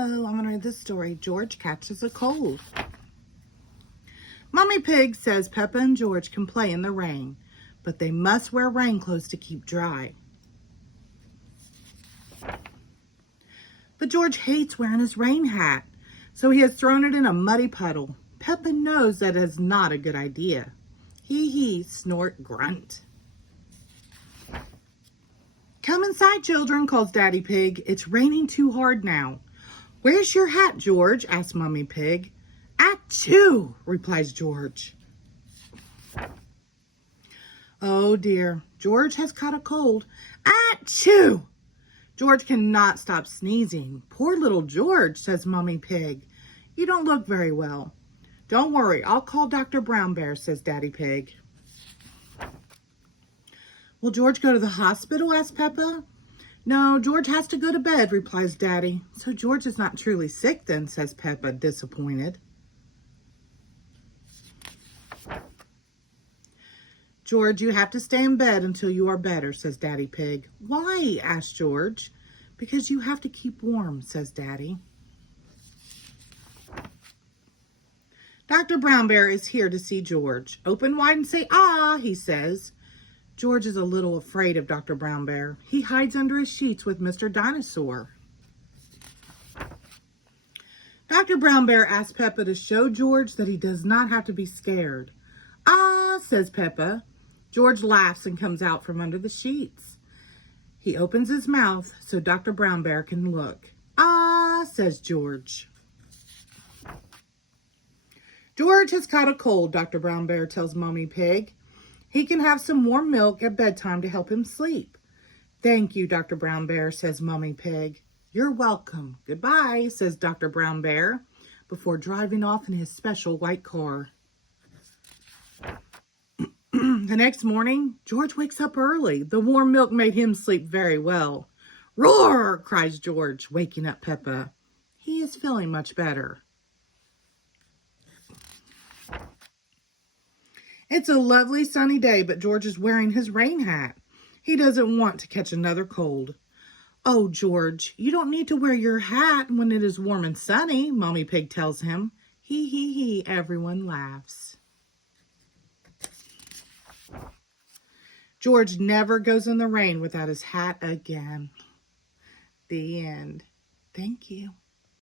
Hello, I'm going to read this story. George Catches a Cold. Mommy Pig says Peppa and George can play in the rain, but they must wear rain clothes to keep dry. But George hates wearing his rain hat, so he has thrown it in a muddy puddle. Peppa knows that is not a good idea. Hee, snort, grunt. Come inside, children, calls Daddy Pig. It's raining too hard now. Where's your hat, George? asks Mommy Pig. Achoo, replies George. Oh dear, George has caught a cold. Achoo! George cannot stop sneezing. Poor little George, says Mommy Pig. You don't look very well. Don't worry, I'll call Dr. Brown Bear, says Daddy Pig. Will George go to the hospital, asks Peppa. No, George has to go to bed, replies Daddy. So George is not truly sick then, says Peppa, disappointed. George, you have to stay in bed until you are better, says Daddy Pig. Why? asks George. Because you have to keep warm, says Daddy. Dr. Brown Bear is here to see George. Open wide and say, ah, he says. George is a little afraid of Dr. Brown Bear. He hides under his sheets with Mr. Dinosaur. Dr. Brown Bear asks Peppa to show George that he does not have to be scared. Ah, says Peppa. George laughs and comes out from under the sheets. He opens his mouth so Dr. Brown Bear can look. Ah, says George. George has caught a cold, Dr. Brown Bear tells Mommy Pig. He can have some warm milk at bedtime to help him sleep. Thank you, Dr. Brown Bear, says Mommy Pig. You're welcome. Goodbye, says Dr. Brown Bear, before driving off in his special white car. The next morning, George wakes up early. The warm milk made him sleep very well. Roar, cries George, waking up Peppa. He is feeling much better. It's a lovely sunny day, but George is wearing his rain hat. He doesn't want to catch another cold. Oh, George, you don't need to wear your hat when it is warm and sunny, Mommy Pig tells him. He, everyone laughs. George never goes in the rain without his hat again. The end. Thank you.